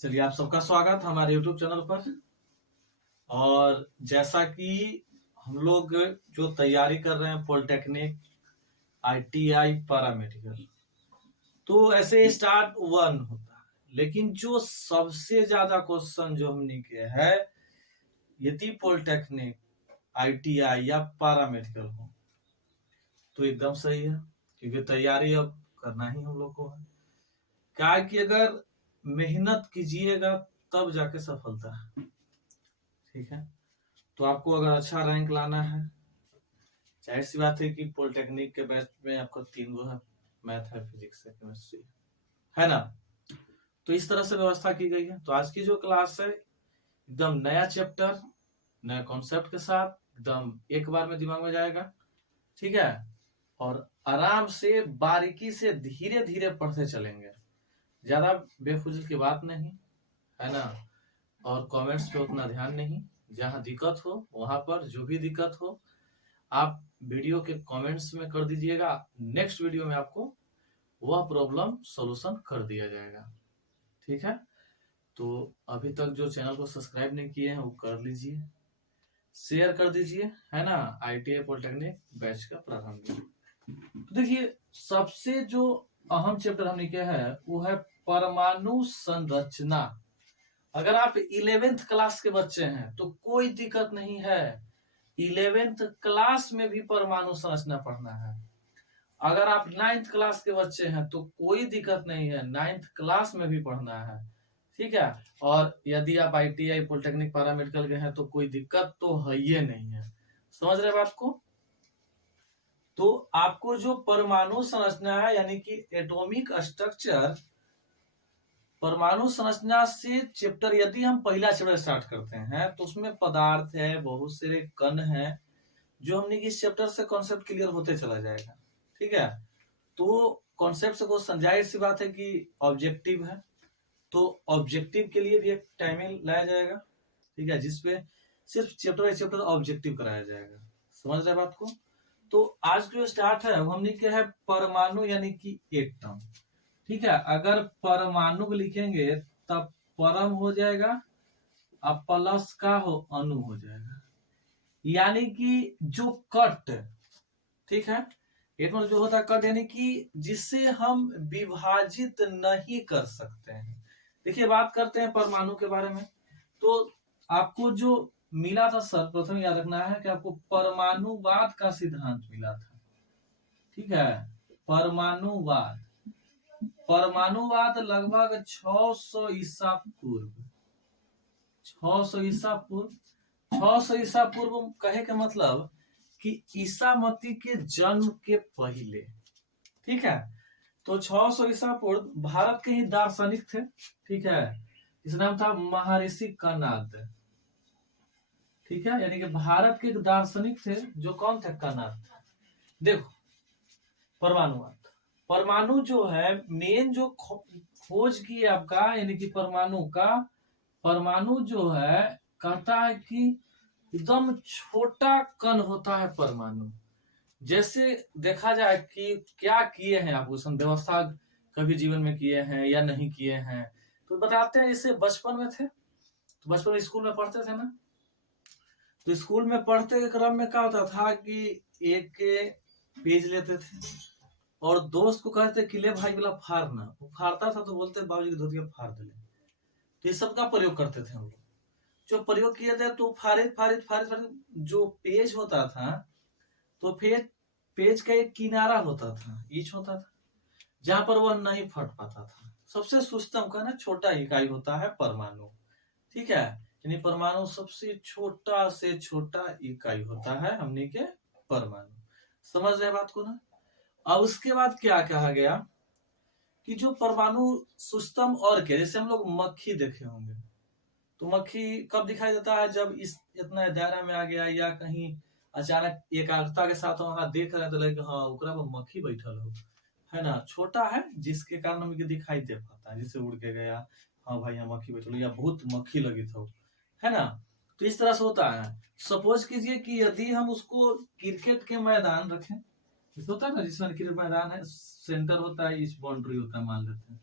चलिए, आप सबका स्वागत हमारे YouTube चैनल पर। और जैसा कि हम लोग जो तैयारी कर रहे हैं पॉलिटेक्निक, ITI, पैरामेडिकल, तो ऐसे स्टार्ट 1 होता है, लेकिन जो सबसे ज्यादा क्वेश्चन जो हमने के है, यदि पॉलिटेक्निक, ITI या पैरामेडिकल हो तो एकदम सही है, क्योंकि तैयारी अब करना ही हम लोग को है। क्या है कि अगर मेहनत कीजिएगा तब जाके सफलता है। ठीक है, तो आपको अगर अच्छा रैंक लाना है, जाहिर सी बात है कि पॉलिटेक्निक के बैच में आपका 3 गो है, मैथ है, फिजिक्स है, केमिस्ट्री है ना। तो इस तरह से व्यवस्था की गई है। तो आज की जो क्लास है एकदम नया चैप्टर, नया कॉन्सेप्ट के साथ, एकदम एक बार में दिमाग में जाएगा। ठीक है, और आराम से बारीकी से धीरे धीरे पढ़ते चलेंगे, ज्यादा बेफुजिल की बात नहीं है ना। और कमेंट्स पे उतना ध्यान नहीं, जहां दिक्कत हो वहां पर जो भी दिक्कत हो आप वीडियो के कमेंट्स में कर दीजिएगा। नेक्स्ट वीडियो में आपको वह प्रॉब्लम सॉल्यूशन कर दिया जाएगा। ठीक है, तो अभी तक जो चैनल को सब्सक्राइब नहीं किए हैं वो कर लीजिए, शेयर कर दीजिए, है ना। ITI पॉलिटेक्निक बैच का प्रारंभ। तो देखिए, सबसे जो अहम चैप्टर हमने किया है वो है परमाणु संरचना। अगर आप 11th क्लास के बच्चे हैं तो कोई दिक्कत नहीं है, 11th क्लास में भी परमाणु संरचना पढ़ना है। अगर आप 9th क्लास के बच्चे हैं तो कोई दिक्कत नहीं है, 9th क्लास में भी पढ़ना है। ठीक है, और यदि आप ITI पॉलिटेक्निक पैरामेडिकल के हैं तो कोई दिक्कत तो है ही नहीं है। समझ रहे बात को। तो आपको जो परमाणु संरचना है, यानी कि एटॉमिक स्ट्रक्चर, परमाणु संरचना से चैप्टर, यदि हम पहला चैप्टर स्टार्ट करते हैं तो उसमें पदार्थ है, बहुत सारे कण है, जो हमने इस चैप्टर से कॉन्सेप्ट क्लियर होते चला जाएगा। ठीक है, तो कॉन्सेप्ट से क्वेश्चन, जाहिर सी बात है कि ऑब्जेक्टिव है, तो ऑब्जेक्टिव के लिए भी एक टाइमिंग लाया जाएगा। ठीक है, जिसपे सिर्फ चैप्टर बाय चैप्टर ऑब्जेक्टिव कराया जाएगा। समझ रहे बात को। तो आज जो स्टार्ट है वो हमने क्या है, परमाणु यानी कि एटम। ठीक है, अगर परमाणु को लिखेंगे तब परम हो जाएगा, अब प्लस का हो अणु हो जाएगा, यानी कि जो कट। ठीक है, एक मतलब जो होता है कट, यानी कि जिससे हम विभाजित नहीं कर सकते हैं। देखिए, बात करते हैं परमाणु के बारे में। तो आपको जो मिला था सर्वप्रथम याद रखना है कि आपको परमाणुवाद का सिद्धांत मिला था। ठीक है, परमाणुवाद, परमाणुवाद लगभग 600 ईसा पूर्व, 600 ईसा पूर्व, 600 ईसा पूर्व कहे के मतलब कि ईसा मसीह के जन्म के पहले। ठीक है, तो 600 ईसा पूर्व भारत के ही दार्शनिक थे। ठीक है, इसका नाम था महर्षि कणाद। ठीक है, यानी कि भारत के एक दार्शनिक थे, जो कौन थे, कणाद। देखो, परमाणुवाद, परमाणु जो है मेन जो खोज की आपका, यानी कि परमाणु का, परमाणु जो है कहता है कि एकदम छोटा कण होता है परमाणु। जैसे देखा जाए कि क्या किए हैं आप, उस व्यवस्था कभी जीवन में किए हैं या नहीं किए हैं, तो बताते हैं। जैसे बचपन में थे, तो बचपन में स्कूल में पढ़ते थे ना, तो स्कूल में पढ़ते के क्रम में क्या होता था कि एक पेज लेते थे और दोस्त को कहते कि ले भाई वाला फाड़ना, वो फाड़ता था तो बोलते बाबूजी की धोतिया फाड़ दे। तो ये सब का प्रयोग करते थे हम लोग। जो प्रयोग किए थे तो फाड़े फाड़े फाड़े फाड़े, जो पेज होता था, तो फिर पेज का एक किनारा होता था, ईच होता था, जहां पर वह नहीं फट पाता था। सबसे सूक्ष्म का ना छोटा इकाई होता है परमाणु। ठीक है, यानी परमाणु सबसे छोटा से छोटा इकाई होता है हमने के परमाणु। समझ रहे बात को ना। अब उसके बाद क्या कहा गया कि जो परमाणु सूक्ष्म और क्या, जैसे हम लोग मक्खी देखे होंगे, तो मक्खी कब दिखाई देता है, जब इस इतना दायरा में आ गया, या कहीं अचानक एकाग्रता के साथ वहां देख रहे हैं तो लगे हाँ ओकरा पर मक्खी बैठल हो, है ना। छोटा है जिसके कारण हमें दिखाई दे पाता है, जैसे उड़ के गया, हाँ भाई यहाँ मक्खी बैठल, या बहुत मक्खी लगी था, है ना। तो इस तरह से होता है। सपोज कीजिए कि यदि हम उसको क्रिकेट के मैदान रखें, होता है ना, जिसमें क्रिकेट मैदान है, सेंटर होता है, इस बाउंड्री होता है, मान लेते हैं,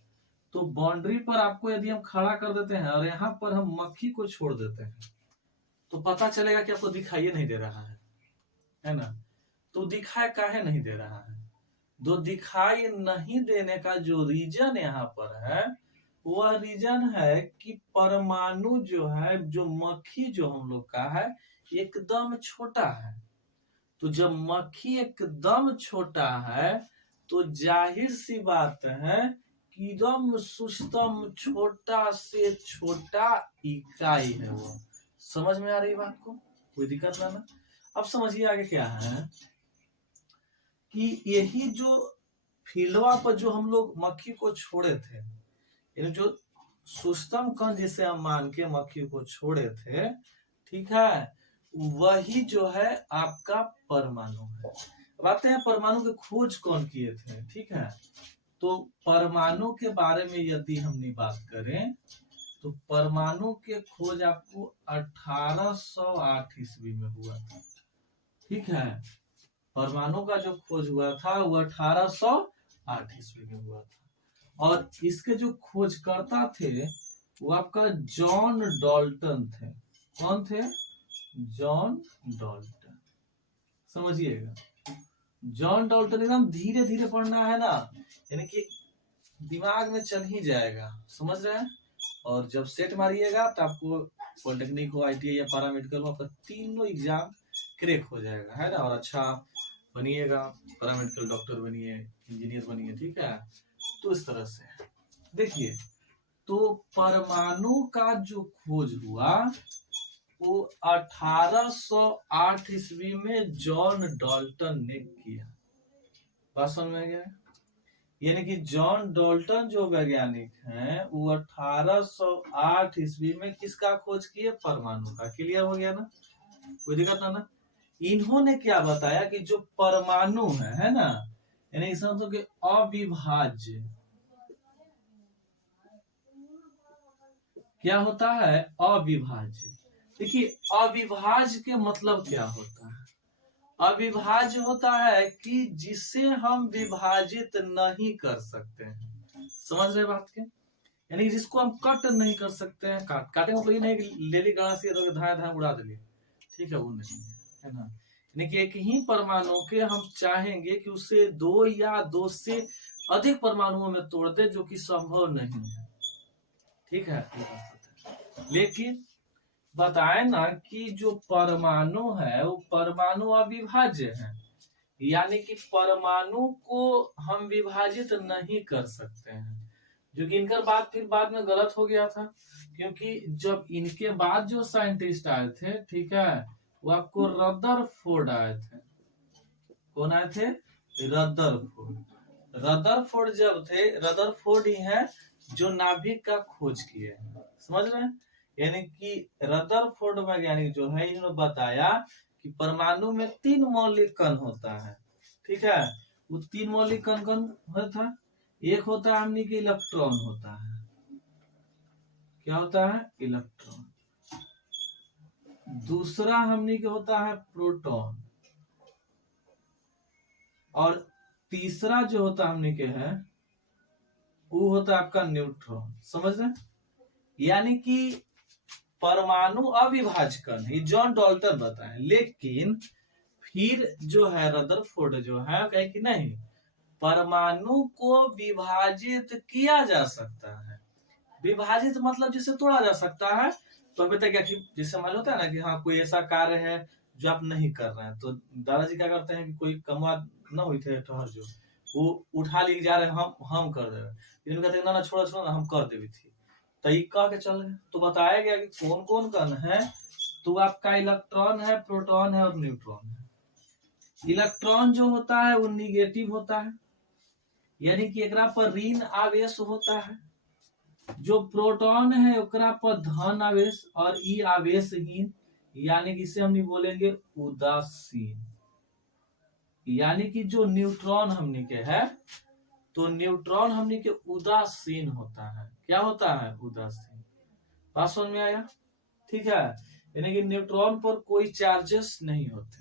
तो बाउंड्री पर आपको यदि हम खड़ा कर देते हैं और यहाँ पर हम मक्खी को छोड़ देते हैं तो पता चलेगा कि आपको दिखाई नहीं दे रहा है ना। तो दिखाई काहे नहीं दे रहा है? जो दिखाई नहीं देने का जो रीजन यहाँ पर है वह रीजन है कि परमाणु जो है, जो मक्खी जो हम लोग का है एकदम छोटा है। तो जब मक्खी एकदम छोटा है तो जाहिर सी बात है कि एकदम सूक्ष्म छोटा से छोटा इकाई है वो। समझ में आ रही बात को? कोई दिक्कत ना? अब समझिए आगे क्या है कि यही जो फील्डवा पर जो हम लोग मक्खी को छोड़े थे, यानी जो सूक्ष्म कण जिसे हम मान के मक्खी को छोड़े थे, ठीक है, वही जो है आपका परमाणु है। अब आते हैं परमाणु की खोज कौन किए थे, ठीक है। तो परमाणु के बारे में यदि हमने बात करें तो परमाणु के खोज आपको 1808 ईस्वी में हुआ था, ठीक है। परमाणु का जो खोज हुआ था वो 1808 ईस्वी में हुआ था और इसके जो खोजकर्ता थे वो आपका जॉन डाल्टन थे। कौन थे? John Dalton. समझिएगा, जॉन डाल्टन एकदम धीरे धीरे पढ़ना है ना, यानी कि दिमाग में चल ही जाएगा, समझ रहे हैं। और जब सेट मारिएगा तो आपको पॉलिटेक्निक हो, आईटीआई या पैरामेडिकल हो, आपका तीनों एग्जाम क्रैक हो जाएगा, है ना। और अच्छा बनिएगा, पैरामेडिकल डॉक्टर बनिए, इंजीनियर बनिए, ठीक है। तो इस तरह से देखिए, तो परमाणु का जो खोज हुआ वो 1808 ईस्वी में जॉन डाल्टन ने किया। बात समझ में आ गया? यानी कि जॉन डाल्टन जो वैज्ञानिक हैं वो 1808 ईस्वी में किसका खोज किए? परमाणु का। क्लियर हो गया ना? कोई दिक्कत ना? इन्होंने क्या बताया कि जो परमाणु है ना, यानी इसका मतलब कि अविभाज्य, क्या होता है? अविभाज्य। देखिए, अविभाज्य के मतलब क्या होता है? अविभाज्य होता है कि जिसे हम विभाजित नहीं कर सकते हैं। समझ रहे बात के? यानी जिसको हम कट नहीं कर सकते हैं। काटे मतलब ये नहीं कि ले ली गड़ा से धाए धाए उड़ा दिए, ठीक है, वो नहीं है ना। यानी कि एक ही परमाणु के हम चाहेंगे कि उसे दो या दो से अधिक परमाणुओं में तोड़ दे, जो कि संभव नहीं है, ठीक है। लेकिन बताए ना कि जो परमाणु है वो परमाणु अविभाज्य है, यानी कि परमाणु को हम विभाजित नहीं कर सकते हैं। जो कि इनका बात फिर बाद में गलत हो गया था, क्योंकि जब इनके बाद जो साइंटिस्ट आए थे, ठीक है, वो आपको रदरफोर्ड आए थे। कौन आए थे? रदरफोर्ड। रदरफोर्ड जब थे, रदरफोर्ड ही है जो नाभिक का खोज किए, समझ रहे हैं। यानी कि रदरफोर्ड वैज्ञानिक जो है, इन्होंने बताया कि परमाणु में 3 मौलिक कण होता है, ठीक है। वो 3 मौलिक कण कौन होता है? एक होता है हमने के इलेक्ट्रॉन होता है। क्या होता है? इलेक्ट्रॉन। दूसरा हमने के होता है प्रोटॉन, और तीसरा जो होता हमने के है वो होता है आपका न्यूट्रॉन। समझ रहे? यानी कि परमाणु अविभाज्य कण है, जॉन डाल्टन बताए। लेकिन फिर जो है रदरफोर्ड जो है कहे कि नहीं, परमाणु को विभाजित किया जा सकता है। विभाजित मतलब जिसे तोड़ा जा सकता है। तो अभी तक क्या, जिससे मालूम होता है ना कि हाँ कोई ऐसा कार्य है जो आप नहीं कर रहे हैं, तो दादाजी क्या करते हैं कि कोई कमवा न हुई थे ठहर जो वो उठा ली जा रहे हम कर दे रहे, कहते ना छोड़ा छोड़ा हम कर देवी थी, तो ये कह के चल रहे। तो बताया गया कि कौन कौन कण है, तो आपका इलेक्ट्रॉन है, प्रोटॉन है और न्यूट्रॉन है। इलेक्ट्रॉन जो होता है वो निगेटिव होता है, यानी कि एकरा पर ऋण आवेश होता है। जो प्रोटॉन है ओकरा पर धन आवेश, और ई आवेशहीन, यानी कि इसे हम बोलेंगे उदासीन। यानी कि जो न्यूट्रॉन हमने के है, तो न्यूट्रॉन हमने के उदासीन होता है। क्या होता है? उदासीन। बात समझ में आया? ठीक है, यानी कि न्यूट्रॉन पर कोई चार्जेस नहीं होते।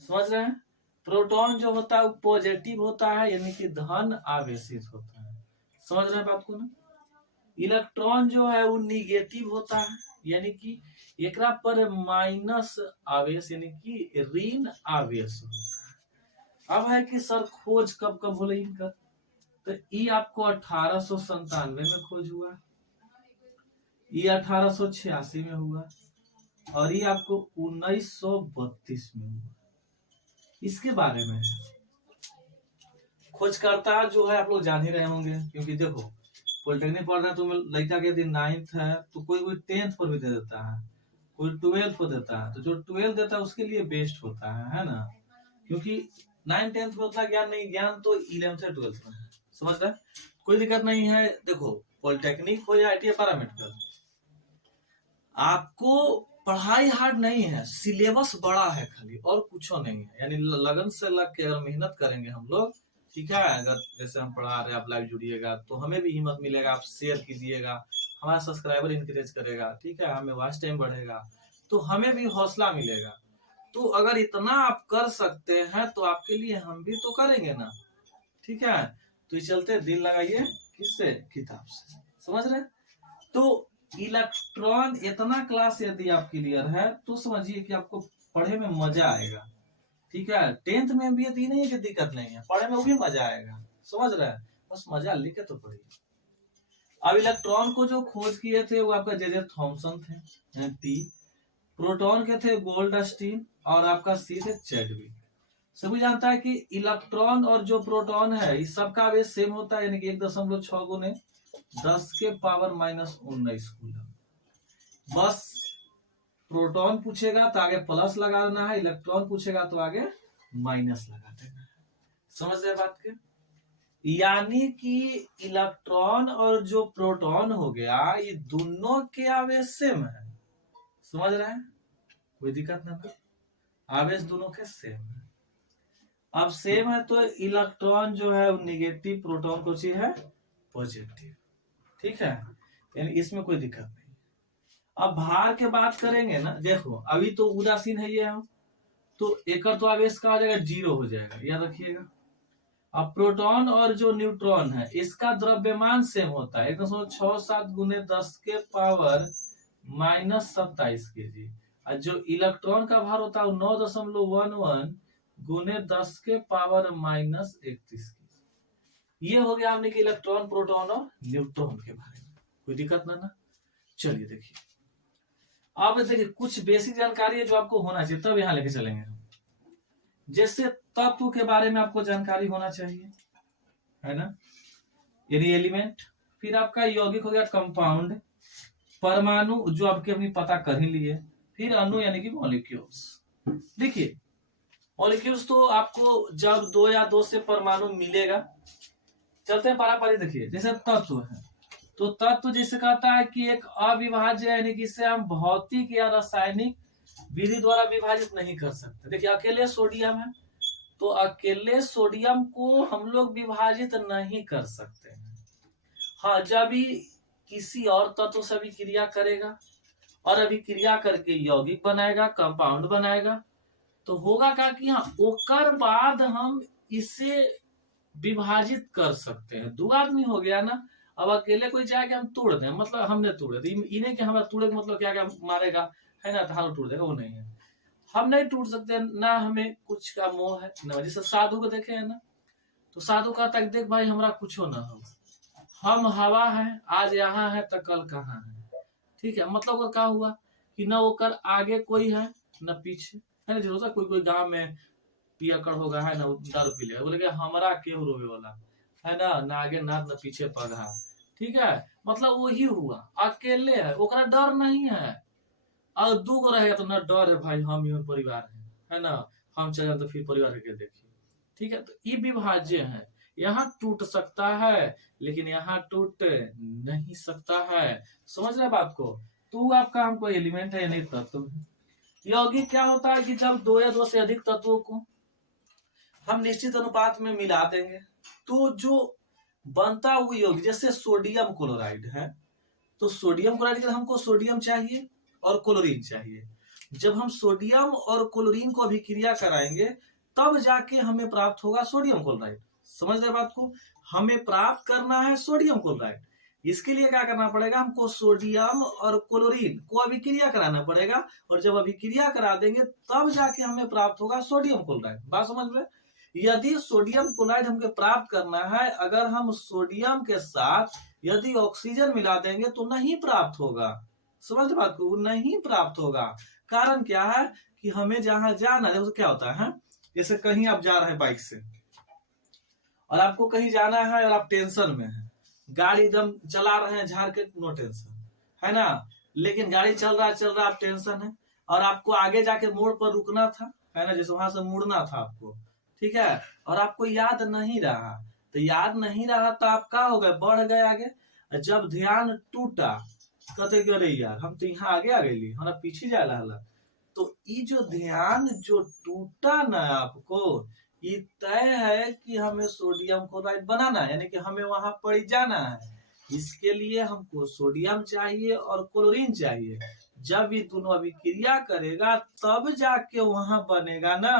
समझ रहे हैं? प्रोटॉन जो होता है वो पॉजिटिव होता है, यानी कि धन आवेशित होता है। समझ रहे हैं बात को ना। इलेक्ट्रॉन जो है वो निगेटिव होता है, यानी कि एकरा पर माइनस आवेश यानी कि ऋण आवेश होता है। अब है कि सर खोज कब कब बोले इनका, तो ये आपको 1897 में खोज हुआ, ये 1886 में हुआ, और ये आपको 1932 में हुआ। इसके बारे में खोजकर्ता जो है आप लोग जान ही रहे होंगे, क्योंकि देखो पॉलिटेक्निक पढ़ रहे हैं तो लड़का के यदि 9th है तो कोई 10th पर भी दे देता है, कोई 12th को देता है, तो जो 12th देता है उसके लिए बेस्ट होता है ना, क्योंकि 9th 10th में उतना ज्ञान नहीं, ज्ञान तो 11th से 12th में है। समझ रहे, कोई दिक्कत नहीं है। देखो पॉलिटेक्निक हो या ITI पैरामेडिकल, आपको पढ़ाई हार्ड नहीं है, सिलेबस बड़ा है खाली, और कुछ नहीं है। यानी लगन से लग के अगर मेहनत करेंगे हम लोग, ठीक है, अगर जैसे हम पढ़ा रहे हैं आप लाइव जुड़िएगा तो हमें भी हिम्मत मिलेगा, आप शेयर कीजिएगा, हमारा सब्सक्राइबर इंकरेज करेगा, ठीक है, हमें वॉच टाइम बढ़ेगा तो हमें भी हौसला मिलेगा। तो अगर इतना आप कर सकते हैं तो आपके लिए हम भी तो करेंगे ना, ठीक है। तो ये चलते दिल लगाइए किससे, किताब से। समझ रहे, तो इलेक्ट्रॉन इतना क्लास यदि आप क्लियर है तो समझिए कि आपको पढ़े में मजा आएगा, ठीक है। 10th में भी यदि नहीं है कि दिक्कत नहीं है, पढ़े में वो भी मजा आएगा। समझ रहे हैं, बस मजा लिखे तो पढ़िए। अब इलेक्ट्रॉन को जो खोज किए थे वो आपका जे थॉमसन थे, टी। प्रोटॉन के थे गोल्डस्टीन, और आपका सी थे चैडविक। सभी जानता है कि इलेक्ट्रॉन और जो प्रोटॉन है इस सबका आवेश सेम होता है, यानी कि 1.6 गुने 10 के पावर -19 कूलम। बस प्रोटॉन पूछेगा तो आगे प्लस लगा देना है, इलेक्ट्रॉन पूछेगा तो आगे माइनस लगा देना है। समझ रहे बात के, यानी कि इलेक्ट्रॉन और जो प्रोटॉन हो गया ये दोनों के आवेश सेम है। समझ रहे हैं, कोई दिक्कत नहीं, आवेश दोनों के सेम है। अब सेम है तो इलेक्ट्रॉन जो है वो निगेटिव, प्रोटॉन को चाहिए है पॉजिटिव, ठीक है, यानी इसमें कोई दिक्कत नहीं। अब भार के बात करेंगे ना, देखो अभी तो उदासीन है ये हम, तो एक तो आवेश का आ जाएगा 0 हो जाएगा, याद रखिएगा। अब प्रोटॉन और जो न्यूट्रॉन है इसका द्रव्यमान सेम होता है, 1.67 गुने 10 के पावर -27 kg। और जो इलेक्ट्रॉन का भार होता है 9.11 गुने 10 के पावर -31 kg। ये हो गया हमने कि इलेक्ट्रॉन, प्रोटॉन और न्यूट्रॉन के बारे में। कोई दिक्कत ना। चलिए देखिए, अब देखिए कुछ बेसिक जानकारी है जो आपको होना चाहिए, तब यहाँ लेके चलेंगे हम। जैसे तत्व के बारे में आपको जानकारी होना चाहिए, है ना, यानी एलिमेंट। फिर आपका यौगिक हो गया कंपाउंड, परमाणु जो आपके अपनी पता कर ही लिए। फिर अणु यानी कि मॉलिक्यूल्स। देखिए मॉलिक्यूल्स तो आपको जब 2 या 2 से परमाणु मिलेगा, चलते हैं पारा पारी। देखिए जैसे तत्व है, तो तत्व जैसे कहता है कि एक अविभाज्य, यानी कि इसे हम भौतिक या रासायनिक विधि द्वारा विभाजित नहीं कर सकते। देखिए अकेले सोडियम है, तो अकेले सोडियम को हम लोग विभाजित नहीं कर सकते हैं। हाँ, जब भी किसी और तत्व से भी क्रिया करेगा और अभी क्रिया करके यौगिक बनाएगा, कंपाउंड बनाएगा, तो होगा क्या कि हाँ ओकर बाद हम इसे विभाजित कर सकते हैं। 2 आदमी हो गया ना, अब अकेले कोई जाके हम तोड़ दें, मतलब हमने तोड़े तो इन्हें कि हमारा तोड़े मतलब क्या क्या मारेगा, है ना, तो तोड़ देगा, वो नहीं है। हम नहीं टूट सकते ना, हमें कुछ का मोह है ना। जैसे साधु को देखे है ना, तो साधु कहता है देख भाई हमरा कुछ ना हो, हम हवा है, आज यहाँ है तो कल कहाँ है, ठीक है। मतलब वो क्या हुआ कि न ओकर आगे कोई है न पीछे, है ना। जरूरत कोई कोई गांव में पियकर होगा, है ना, दारू पी ले, बोले हमारा केहू रोवे वाला, है ना, न आगे नाथ न पीछे पौधा, ठीक है। मतलब वही हुआ, अकेले है, ओकरा डर नहीं है। और 2 गो रहेगा तो न डर है, भाई हम ही परिवार है ना, हम चले तो फिर परिवार के देखिए, ठीक है। तो ये विभाज्य है, यहाँ टूट सकता है लेकिन यहाँ टूट नहीं सकता है। समझ रहे बात को। तो आपका हमको एलिमेंट है यानी तत्व है। यौगिक क्या होता है कि जब 2 या 2 से अधिक तत्वों को हम निश्चित अनुपात में मिला देंगे तो जो बनता हुआ यौगिक, जैसे सोडियम क्लोराइड है, तो सोडियम क्लोराइड के लिए हमको सोडियम चाहिए और क्लोरीन चाहिए। जब हम सोडियम और क्लोरीन को अभिक्रिया कराएंगे तब जाके हमें प्राप्त होगा सोडियम क्लोराइड। समझ रहे बात को? हमें प्राप्त करना है सोडियम क्लोराइड। इसके लिए क्या करना पड़ेगा? हमको सोडियम और क्लोरीन को अभिक्रिया कराना पड़ेगा, और जब अभिक्रिया करा देंगे तब जाके हमें प्राप्त होगा सोडियम क्लोराइड। बात समझ रहे? यदि सोडियम क्लोराइड हमको प्राप्त करना है, अगर हम सोडियम के साथ यदि ऑक्सीजन मिला देंगे तो नहीं प्राप्त होगा। समझ बात को? नहीं प्राप्त होगा। कारण क्या है कि हमें जहां जाना है, क्या होता है, जैसे कहीं आप जा रहे हैं बाइक से और आपको कहीं जाना है और आप टेंशन में हैं, गाड़ी एकदम चला रहे हैं झाड़ के, नो टेंशन है ना, लेकिन गाड़ी चल रहा आप टेंशन है, और आपको आगे जाके मोड़ पर रुकना था, है ना, जैसे वहां से मुड़ना था आपको, ठीक है, और आपको याद नहीं रहा, तो याद नहीं रहा तो आप क्या हो गए? बढ़ गए आगे। जब ध्यान टूटा, कहते कि अरे यार हम तो यहाँ आगे आ गए, हमारा पीछे जा रहा। तो ये जो ध्यान जो टूटा ना आपको, ये तय है कि हमें सोडियम क्लोराइड बनाना है, यानी कि हमें वहां पर जाना है। इसके लिए हमको सोडियम चाहिए और क्लोरीन चाहिए। जब ये दोनों अभिक्रिया करेगा तब जाके वहां बनेगा ना।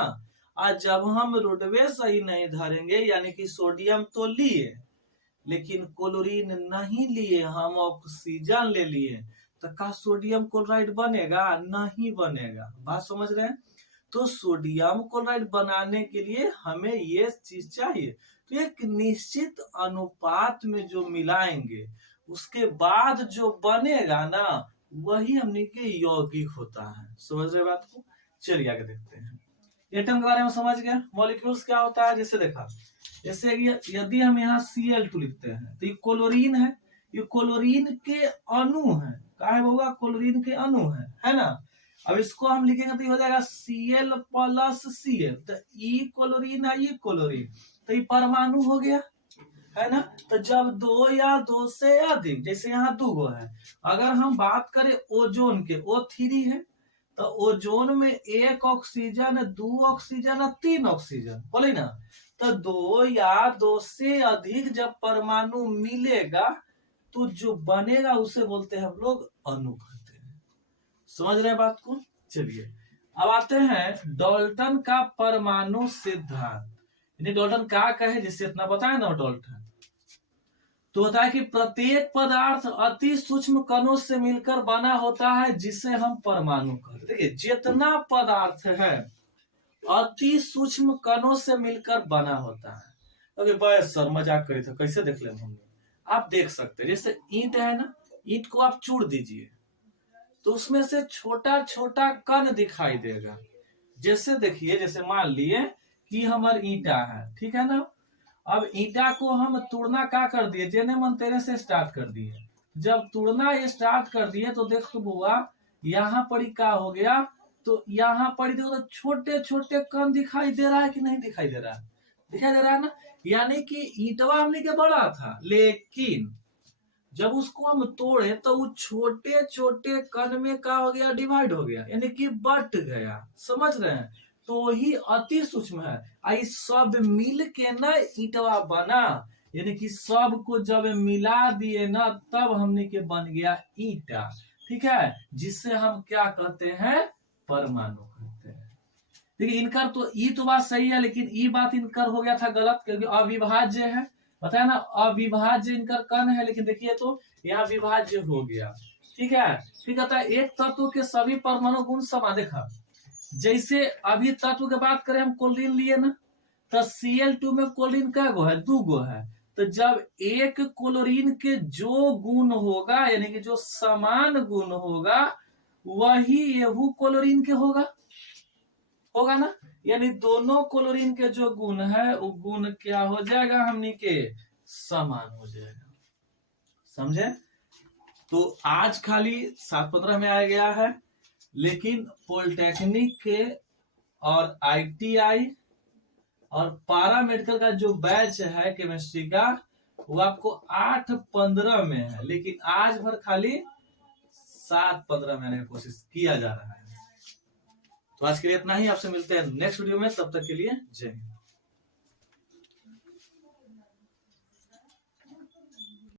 और जब हम रोडवे सही नहीं धरेंगे, यानी कि सोडियम तो लिए लेकिन क्लोरीन नहीं लिए, हम ऑक्सीजन ले लिए, तो क्या सोडियम क्लोराइड बनेगा? नहीं बनेगा। बात समझ रहे हैं? तो सोडियम क्लोराइड बनाने के लिए हमें ये चीज चाहिए। तो एक निश्चित अनुपात में जो मिलाएंगे उसके बाद जो बनेगा ना, वही हमने के यौगिक होता है। समझ रहे बात को? चलिए आगे देखते हैं। एटम के बारे में समझ गए। मॉलिक्यूल्स क्या होता है, जैसे देखा, जैसे यदि हम यहाँ Cl2 लिखते हैं तो ये क्लोरीन है, ये क्लोरीन के अणु है। क्या है होगा? क्लोरीन के अणु है ना। अब इसको हम लिखेंगे तो ये हो जाएगा Cl प्लस Cl, तो ई क्लोरीन है, ये क्लोरीन, तो ये परमाणु हो गया, है ना। तो जब दो या दो से अधिक, जैसे यहाँ 2 है, अगर हम बात करें ओजोन के, O3 है, तो ओजोन में 1 ऑक्सीजन, 2 ऑक्सीजन और 3 ऑक्सीजन, बोले ना। तो 2 या 2 से अधिक जब परमाणु मिलेगा तो जो बनेगा उसे बोलते हैं हम लोग अणु कहते हैं। समझ रहे हैं बात को? चलिए अब आते हैं डाल्टन का परमाणु सिद्धांत। यानी डाल्टन क्या कहे, जिससे इतना बताया ना डाल्टन, तो होता है कि प्रत्येक पदार्थ अति सूक्ष्म कणों से मिलकर बना होता है, जिसे हम परमाणु कहते हैं। देखिए जितना पदार्थ है अति सूक्ष्म कणों से मिलकर बना होता है। अरे बस सर मजाक करे थे, कैसे देख ले हमने? आप देख सकते हैं, जैसे ईंट है ना, ईंट को आप चूड़ दीजिए तो उसमें से छोटा छोटा कण दिखाई देगा। जैसे देखिए, जैसे मान लिए कि हमारे ईंटा है, ठीक है ना। अब ईंटा को हम तोड़ना क्या कर दिए, जेने मन तेरे से स्टार्ट कर दिए। जब तोड़ना स्टार्ट कर दिए तो देख तो बुआ यहाँ पर क्या हो गया, तो यहाँ पर देखो छोटे छोटे कण दिखाई दे रहा है कि नहीं दिखाई दे रहा है? दिखाई दे रहा है ना। यानी कि ईंटवा हमने के बड़ा था, लेकिन जब उसको हम तोड़े तो वो छोटे छोटे कण में क्या हो गया? डिवाइड हो गया, यानी कि बट गया। समझ रहे हैं? तो ही अति सूक्ष्म है। आई सब मिल के ना ईंटवा बना, यानी कि सब को जब मिला दिए ना तब हमने के बन गया ईंटा, ठीक है, जिससे हम क्या कहते हैं? परमाणु कहते हैं। देखिए इनका तो ई तो बात सही है, लेकिन ई बात इनकर हो गया था गलत, क्योंकि अविभाज्य है, बताया ना, अविभाज्य इनकर कण है, लेकिन देखिए तो यहाँ विभाज्य हो गया, ठीक है। फिर कहता है एक तत्व के सभी परमाणु गुण समान। देखा जैसे अभी तत्व के बात करें, हम क्लोरीन लिए ना, तो Cl2 में क्लोरीन क्या गो है? 2 गो है। तो जब एक क्लोरीन के जो गुण होगा, यानी कि जो समान गुण होगा, वही यहू क्लोरीन के होगा ना। यानी दोनों क्लोरीन के जो गुण है वो गुण क्या हो जाएगा? हमनी के समान हो जाएगा। समझे? तो आज खाली 7-15 में आ गया है, लेकिन पॉलिटेक्निक के और ITI और पारा मेडिकल का जो बैच है केमिस्ट्री का, वो आपको 8-15 में है, लेकिन आज भर खाली 7-15 में आने की कोशिश किया जा रहा है। तो आज के लिए इतना ही। आपसे मिलते हैं नेक्स्ट वीडियो में, तब तक के लिए जय हिंद।